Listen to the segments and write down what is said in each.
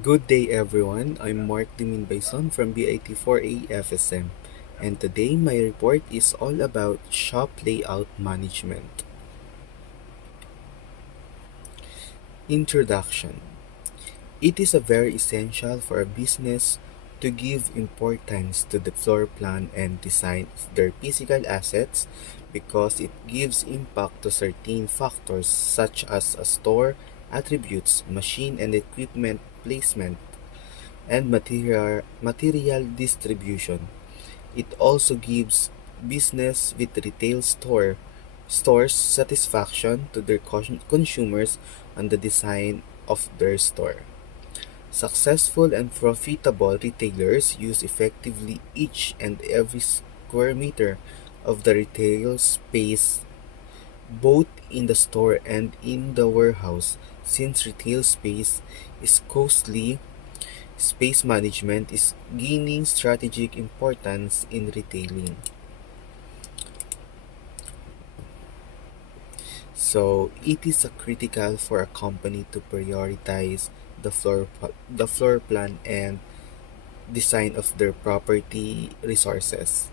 Good day, everyone. I'm Mark Dimin Bison from BIT4A FSM, and today my report is all about shop layout management. Introduction. It is a very essential for a business to give importance to the floor plan and design of their physical assets because it gives impact to certain factors such as a store attributes, machine and equipment placement, and material distribution. It also gives business with retail stores satisfaction to their consumers on the design of their store. Successful and profitable retailers use effectively each and every square meter of the retail space both in the store and in the warehouse. Since retail space is costly, space management is gaining strategic importance in retailing. So it is a critical for a company to prioritize the floor plan and design of their property resources,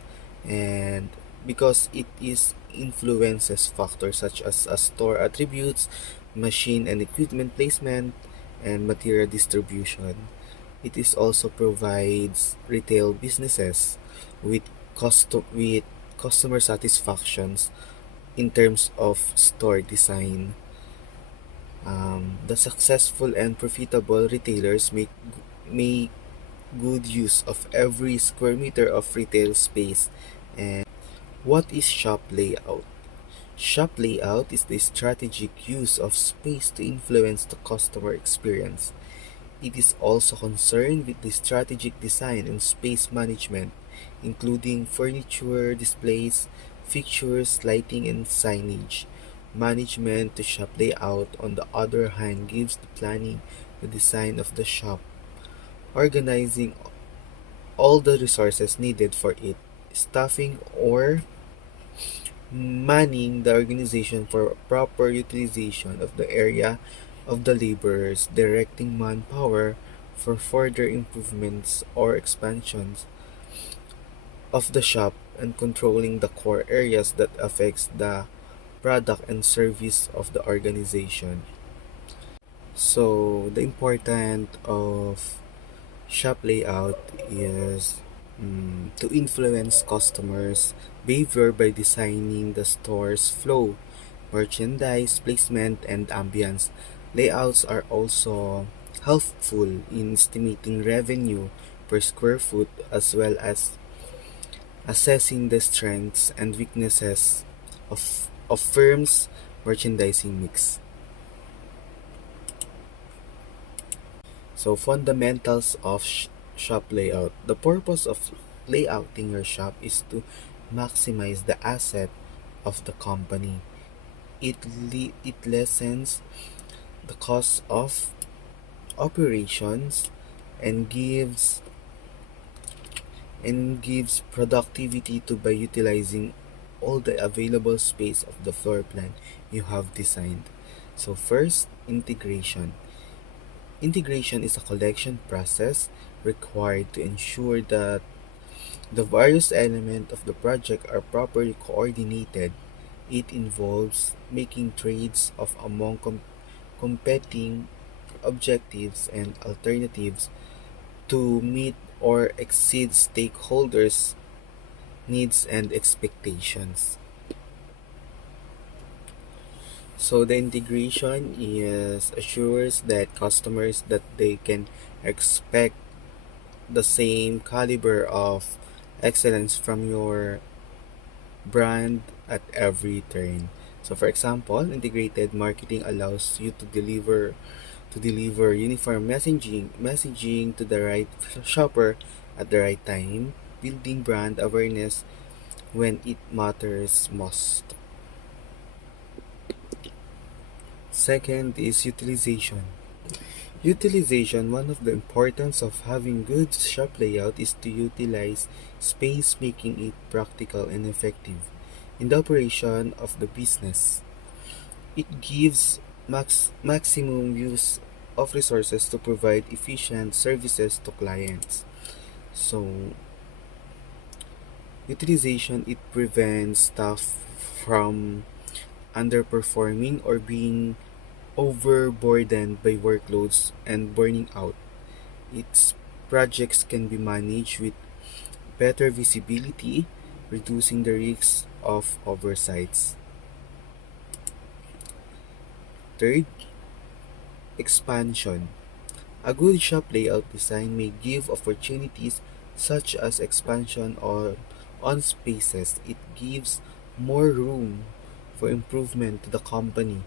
and because it is influences factors such as a store attributes, machine and equipment placement, and material distribution. It is also provides retail businesses with with customer satisfactions in terms of store design. The successful and profitable retailers make good use of every square meter of retail space. And what is shop layout? Shop layout is the strategic use of space to influence the customer experience. It is also concerned with the strategic design and space management, including furniture, displays, fixtures, lighting, and signage. Management to shop layout, on the other hand, gives the planning, the design of the shop, organizing all the resources needed for it, staffing or manning the organization for proper utilization of the area of the laborers, directing manpower for further improvements or expansions of the shop, and controlling the core areas that affects the product and service of the organization. So the important of shop layout is to influence customers' behavior by designing the store's flow, merchandise placement, and ambience. Layouts are also helpful in estimating revenue per square foot as well as assessing the strengths and weaknesses of firms' merchandising mix. So, fundamentals of shop layout. The purpose of layouting your shop is to maximize the asset of the company. It lessens the cost of operations and gives productivity to by utilizing all the available space of the floor plan you have designed. So first, integration. Integration is a collection process required to ensure that the various elements of the project are properly coordinated. It involves making trades of among competing objectives and alternatives to meet or exceed stakeholders' needs and expectations. So the integration is assures that customers that they can expect the same caliber of excellence from your brand at every turn. So for example, integrated marketing allows you to deliver uniform messaging to the right shopper at the right time, building brand awareness when it matters most. Second is utilization. Utilization, one of the importance of having good shop layout is to utilize space, making it practical and effective in the operation of the business. It gives maximum use of resources to provide efficient services to clients. So, utilization it prevents staff from underperforming or being overburdened by workloads and burning out. Its projects can be managed with better visibility, reducing the risks of oversights. Third, expansion. A good shop layout design may give opportunities such as expansion or on spaces. It gives more room for improvement to the company.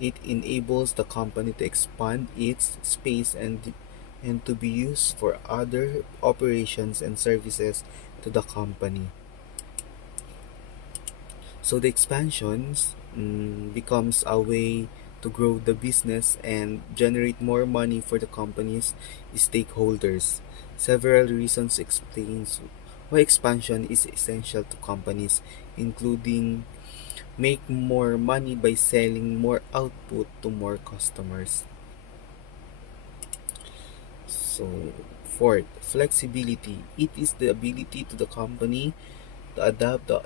It enables the company to expand its space and to be used for other operations and services to the company. So the expansions becomes a way to grow the business and generate more money for the company's stakeholders. Several reasons explains why expansion is essential to companies, including make more money by selling more output to more customers. So fourth, flexibility. It is the ability to the company to adapt the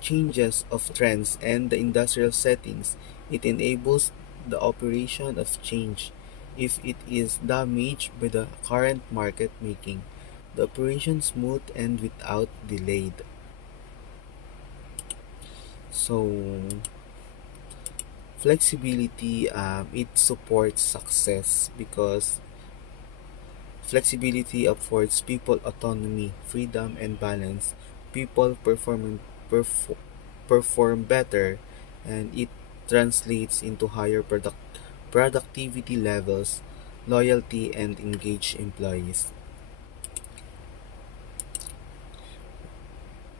changes of trends and the industrial settings. It enables the operation of change. If it is damaged by the current market making the operation smooth and without delayed. So flexibility it supports success because flexibility affords people autonomy, freedom, and balance. People perform better, and it translates into higher productivity levels, loyalty, and engaged employees.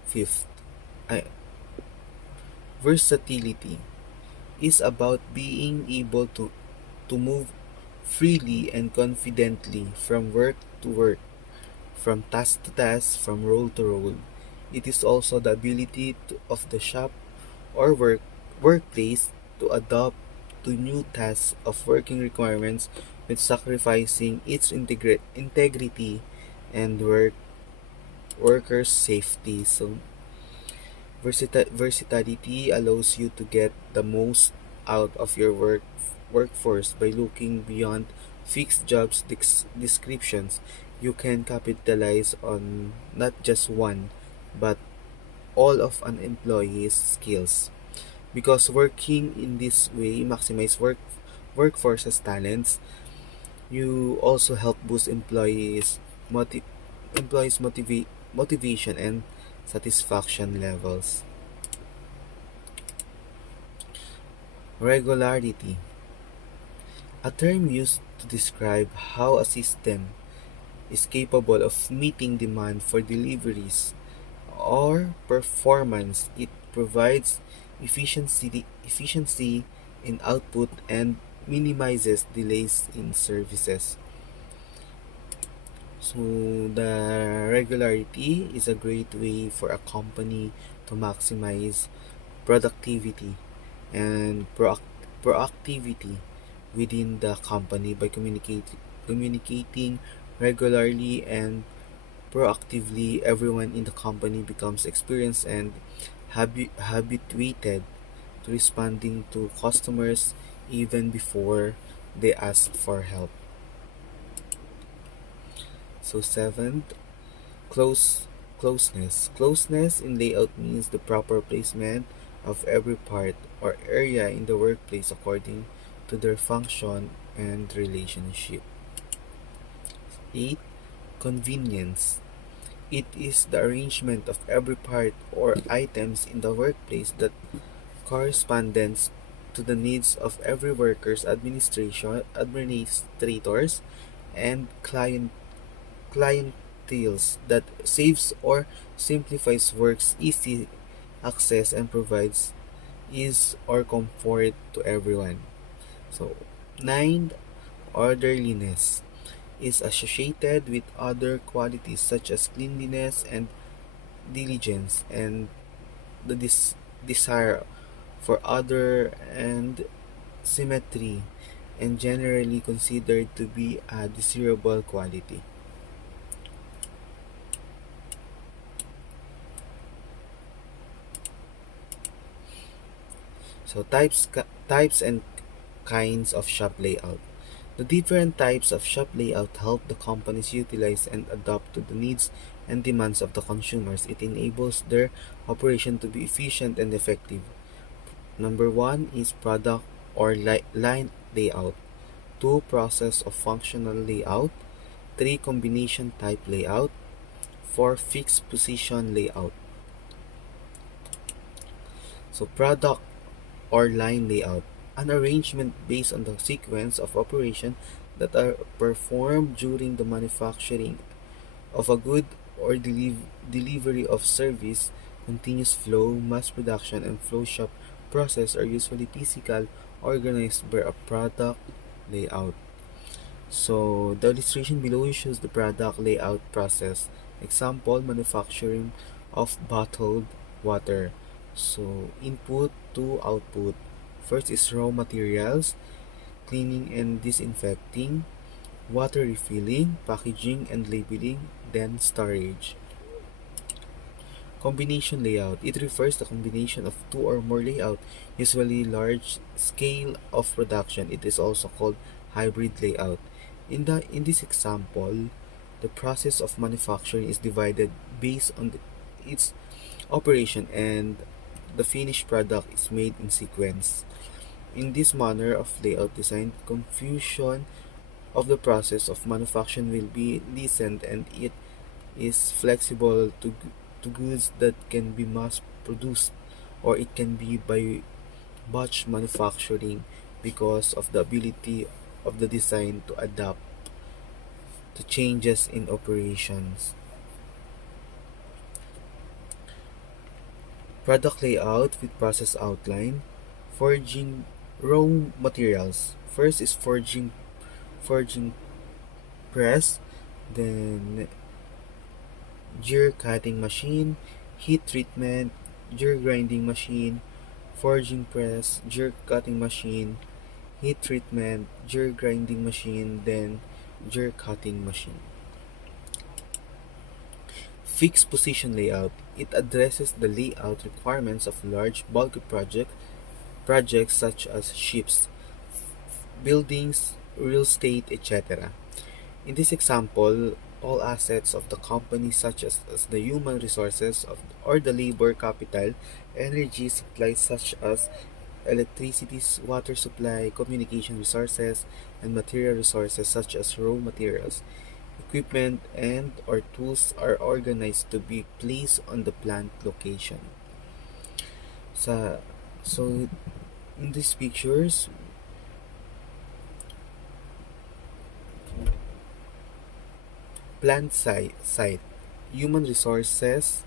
Fifth, I, versatility is about being able to move freely and confidently from work to work, from task to task, from role to role. It is also the ability of the shop or workplace to adapt to new tasks of working requirements with sacrificing its integrity and workers' safety. So versatility allows you to get the most out of your workforce by looking beyond fixed jobs descriptions. You can capitalize on not just one, but all of an employee's skills. Because working in this way maximize workforce's talents, you also help boost motiv- motivation and satisfaction levels. Regularity, a term used to describe how a system is capable of meeting demand for deliveries or performance. It provides efficiency in output and minimizes delays in services. So the regularity is a great way for a company to maximize productivity and proactivity within the company by communicating regularly and proactively. Everyone in the company becomes experienced and habituated to responding to customers even before they ask for help. So seventh, close closeness in layout means the proper placement of every part or area in the workplace according to their function and relationship. 8. Convenience. It is the arrangement of every part or items in the workplace that corresponds to the needs of every workers, administrators, and clienteles that saves or simplifies works easy access and provides ease or comfort to everyone. So 9. Orderliness is associated with other qualities such as cleanliness and diligence and the desire for order and symmetry and generally considered to be a desirable quality. So types and kinds of shop layout. The different types of shop layout help the companies utilize and adapt to the needs and demands of the consumers. It enables their operation to be efficient and effective. Number one is product or line layout. Two, process of functional layout. Three, combination type layout. Four, fixed position layout. So product or line layout, an arrangement based on the sequence of operation that are performed during the manufacturing of a good or delivery of service. Continuous flow, mass production, and flow shop process are usually physical organized by a product layout. So the illustration below shows the product layout process. Example, manufacturing of bottled water. So input to output. First is raw materials, cleaning and disinfecting, water refilling, packaging and labeling, then storage. Combination layout. It refers to combination of two or more layout, usually large scale of production. It is also called hybrid layout. In this example, the process of manufacturing is divided based on its operation, and the finished product is made in sequence. In this manner of layout design, confusion of the process of manufacturing will be lessened, and it is flexible to goods that can be mass produced, or it can be by batch manufacturing because of the ability of the design to adapt to changes in operations. Product layout with process outline. Forging raw materials. First is forging press, then gear cutting machine, heat treatment, gear grinding machine, forging press, gear cutting machine, heat treatment, gear grinding machine, then gear cutting machine. Fixed position layout. It addresses the layout requirements of large bulky projects such as ships, buildings, real estate, etc. In this example, all assets of the company such as the human resources or the labor capital, energy supplies such as electricity, water supply, communication resources, and material resources such as raw materials, equipment, and or tools are organized to be placed on the plant location. Sa, so in these pictures, plant site, human resources,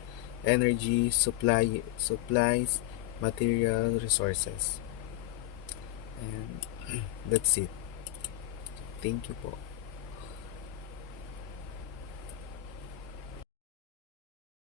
energy, supplies, material resources. And that's it. Thank you po.